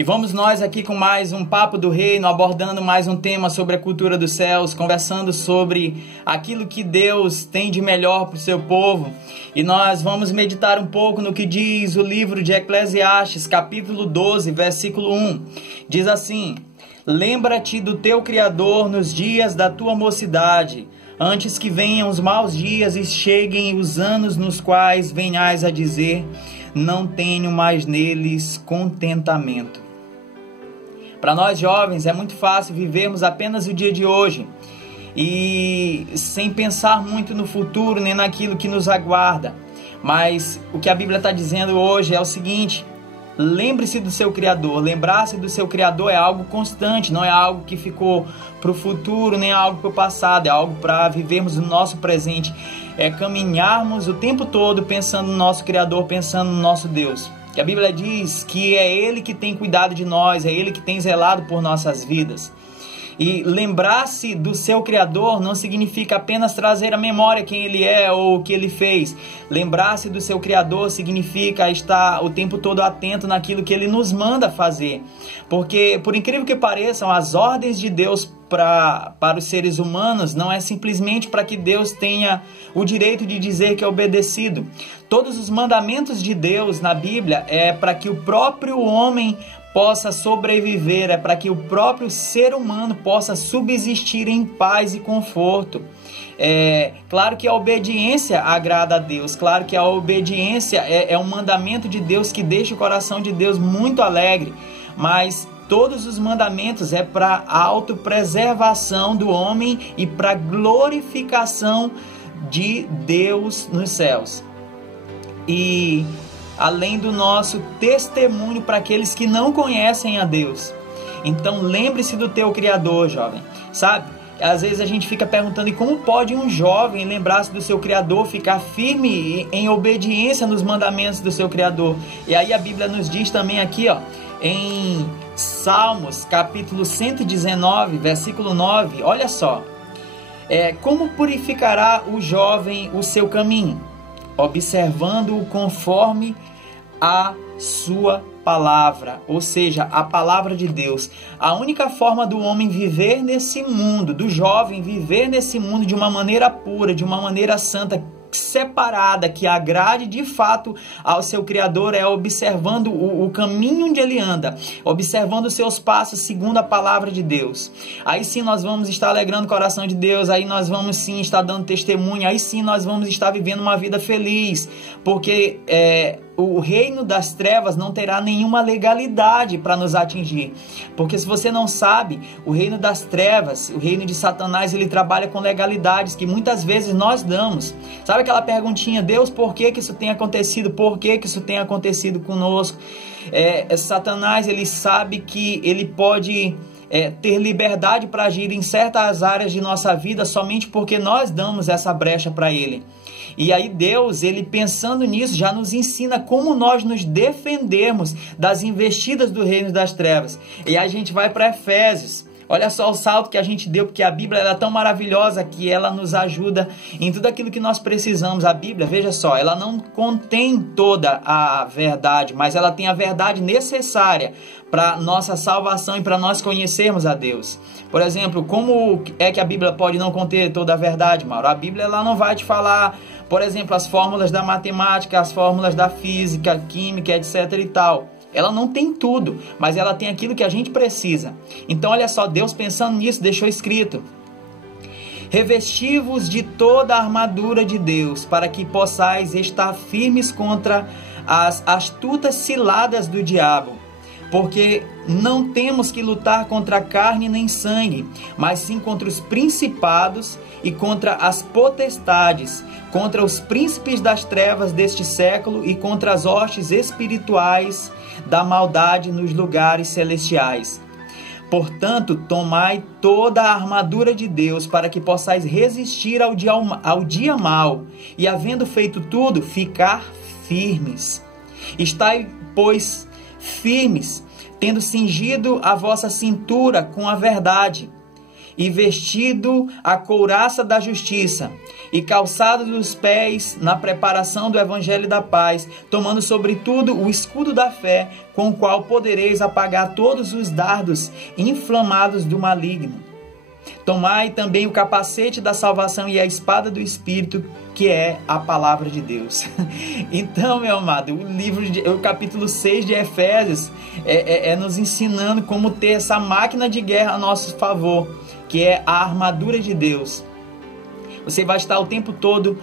E vamos nós aqui com mais um Papo do Reino, abordando mais um tema sobre a cultura dos céus, conversando sobre aquilo que Deus tem de melhor para o seu povo. E nós vamos meditar um pouco no que diz o livro de Eclesiastes, capítulo 12, versículo 1. Diz assim: lembra-te do teu Criador nos dias da tua mocidade, antes que venham os maus dias e cheguem os anos nos quais venhais a dizer: não tenho mais neles contentamento. Para nós jovens é muito fácil vivermos apenas o dia de hoje e sem pensar muito no futuro nem naquilo que nos aguarda. Mas o que a Bíblia está dizendo hoje é o seguinte: lembre-se do seu Criador. Lembrar-se do seu Criador é algo constante, não é algo que ficou para o futuro, nem algo para o passado, é algo para vivermos o nosso presente, é caminharmos o tempo todo pensando no nosso Criador, pensando no nosso Deus. Que a Bíblia diz que é Ele que tem cuidado de nós, é Ele que tem zelado por nossas vidas. E lembrar-se do seu Criador não significa apenas trazer à memória quem Ele é ou o que Ele fez. Lembrar-se do seu Criador significa estar o tempo todo atento naquilo que Ele nos manda fazer. Porque, por incrível que pareçam, as ordens de Deus para os seres humanos não é simplesmente para que Deus tenha o direito de dizer que é obedecido. Todos os mandamentos de Deus na Bíblia é para que o próprio homem possa sobreviver, é para que o próprio ser humano possa subsistir em paz e conforto. Claro que a obediência agrada a Deus, claro que a obediência é um mandamento de Deus que deixa o coração de Deus muito alegre, mas todos os mandamentos é para a autopreservação do homem e para a glorificação de Deus nos céus. E além do nosso testemunho para aqueles que não conhecem a Deus. Então lembre-se do teu Criador, jovem. Sabe? Às vezes a gente fica perguntando: e como pode um jovem lembrar-se do seu Criador, ficar firme em obediência nos mandamentos do seu Criador? E aí a Bíblia nos diz também aqui, em Salmos, capítulo 119, versículo 9, olha só. Como purificará o jovem o seu caminho? Observando-o conforme a sua palavra, ou seja, a palavra de Deus. A única forma do homem viver nesse mundo, do jovem viver nesse mundo de uma maneira pura, de uma maneira santa, separada, que agrade de fato ao seu Criador, é observando o caminho onde ele anda, observando os seus passos segundo a palavra de Deus. Aí sim nós vamos estar alegrando o coração de Deus, aí nós vamos sim estar dando testemunho, aí sim nós vamos estar vivendo uma vida feliz, porque o reino das trevas não terá nenhuma legalidade para nos atingir. Porque se você não sabe, o reino das trevas, o reino de Satanás, ele trabalha com legalidades que muitas vezes nós damos. Sabe aquela perguntinha: Deus, por que isso tem acontecido? Por que isso tem acontecido conosco? Satanás, ele sabe que ele pode ter liberdade para agir em certas áreas de nossa vida somente porque nós damos essa brecha para ele. E aí Deus, ele pensando nisso, já nos ensina como nós nos defendermos das investidas do reino das trevas. E aí a gente vai para Efésios. Olha só o salto que a gente deu, porque a Bíblia ela é tão maravilhosa que ela nos ajuda em tudo aquilo que nós precisamos. A Bíblia, veja só, ela não contém toda a verdade, mas ela tem a verdade necessária para nossa salvação e para nós conhecermos a Deus. Por exemplo, como é que a Bíblia pode não conter toda a verdade, Mauro? A Bíblia ela não vai te falar, por exemplo, as fórmulas da matemática, as fórmulas da física, química, etc e tal. Ela não tem tudo, mas ela tem aquilo que a gente precisa. Então, olha só, Deus pensando nisso, deixou escrito: revesti-vos de toda a armadura de Deus, para que possais estar firmes contra as astutas ciladas do diabo. Porque não temos que lutar contra carne nem sangue, mas sim contra os principados e contra as potestades, contra os príncipes das trevas deste século e contra as hostes espirituais da maldade nos lugares celestiais. Portanto, tomai toda a armadura de Deus para que possais resistir ao dia mau e, havendo feito tudo, ficar firmes. Estai, pois, firmes, tendo cingido a vossa cintura com a verdade, e vestido a couraça da justiça, e calçados os pés na preparação do evangelho da paz, tomando sobretudo o escudo da fé, com o qual podereis apagar todos os dardos inflamados do maligno. Tomai também o capacete da salvação e a espada do Espírito, que é a palavra de Deus. Então, meu amado, o capítulo 6 de Efésios é nos ensinando como ter essa máquina de guerra a nosso favor, que é a armadura de Deus. Você vai estar o tempo todo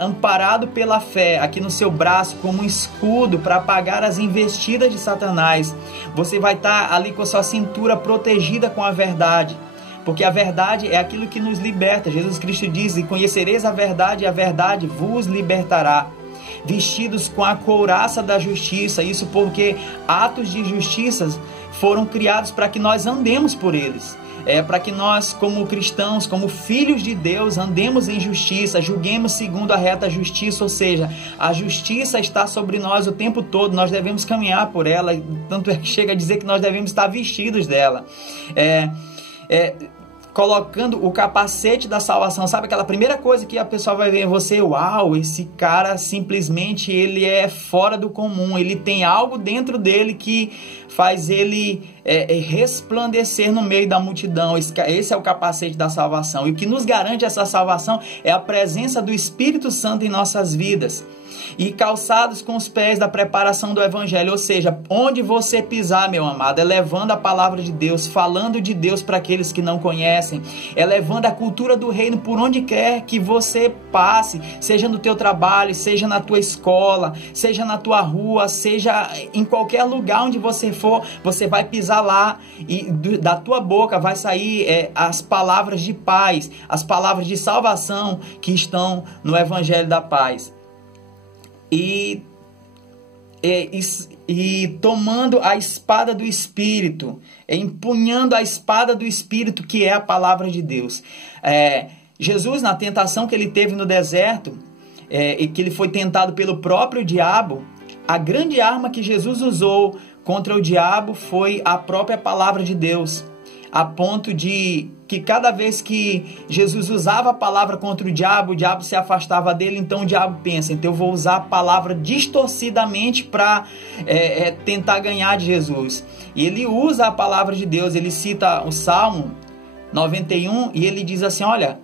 amparado pela fé aqui no seu braço como um escudo para apagar as investidas de Satanás. Você vai estar ali com a sua cintura protegida com a verdade, porque a verdade é aquilo que nos liberta. Jesus Cristo diz: e conhecereis a verdade, e a verdade vos libertará. Vestidos com a couraça da justiça, isso porque atos de justiça foram criados para que nós andemos por eles. Para que nós, como cristãos, como filhos de Deus, andemos em justiça, julguemos segundo a reta justiça, ou seja, a justiça está sobre nós o tempo todo, nós devemos caminhar por ela, tanto é que chega a dizer que nós devemos estar vestidos dela. Colocando o capacete da salvação, sabe aquela primeira coisa que a pessoa vai ver em você? Uau, esse cara simplesmente ele é fora do comum, ele tem algo dentro dele que faz ele resplandecer no meio da multidão. Esse é o capacete da salvação, e o que nos garante essa salvação é a presença do Espírito Santo em nossas vidas. E calçados com os pés da preparação do evangelho, ou seja, onde você pisar, meu amado, é levando a palavra de Deus, falando de Deus para aqueles que não conhecem, é levando a cultura do reino por onde quer que você passe, seja no teu trabalho, seja na tua escola, seja na tua rua, seja em qualquer lugar onde você for, você vai pisar lá e da tua boca vai sair as palavras de paz, as palavras de salvação que estão no evangelho da paz. E tomando a espada do Espírito, empunhando a espada do Espírito, que é a palavra de Deus. Jesus, na tentação que ele teve no deserto, e que ele foi tentado pelo próprio diabo, a grande arma que Jesus usou contra o diabo foi a própria palavra de Deus, a ponto de que cada vez que Jesus usava a palavra contra o diabo se afastava dele. Então o diabo pensa: então eu vou usar a palavra distorcidamente para tentar ganhar de Jesus. E ele usa a palavra de Deus, ele cita o Salmo 91 e ele diz assim: olha,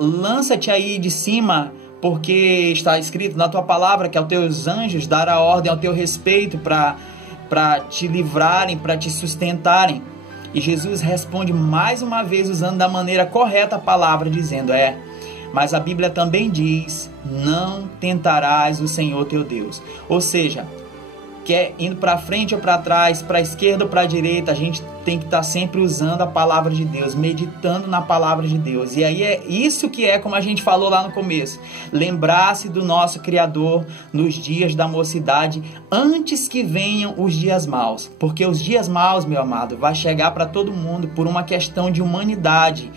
lança-te aí de cima, porque está escrito na tua palavra que aos teus anjos dará ordem ao teu respeito para te livrarem, para te sustentarem. E Jesus responde mais uma vez usando da maneira correta a palavra, dizendo: mas a Bíblia também diz: não tentarás o Senhor teu Deus. Ou seja, quer indo para frente ou para trás, para a esquerda ou para a direita, a gente tem que estar sempre usando a palavra de Deus, meditando na palavra de Deus. E aí é isso que como a gente falou lá no começo, lembrar-se do nosso Criador nos dias da mocidade, antes que venham os dias maus. Porque os dias maus, meu amado, vai chegar para todo mundo por uma questão de humanidade,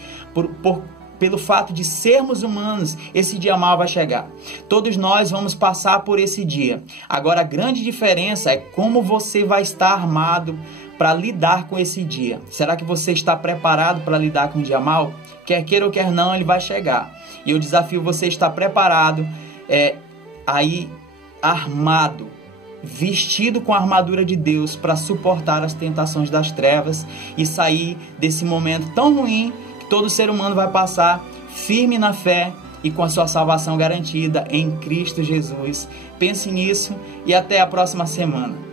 pelo fato de sermos humanos. Esse dia mau vai chegar. Todos nós vamos passar por esse dia. Agora, a grande diferença é como você vai estar armado para lidar com esse dia. Será que você está preparado para lidar com o dia mau? Quer queira ou quer não, ele vai chegar. E eu desafio você a estar preparado, aí armado, vestido com a armadura de Deus para suportar as tentações das trevas e sair desse momento tão ruim que todo ser humano vai passar, firme na fé e com a sua salvação garantida em Cristo Jesus. Pense nisso e até a próxima semana.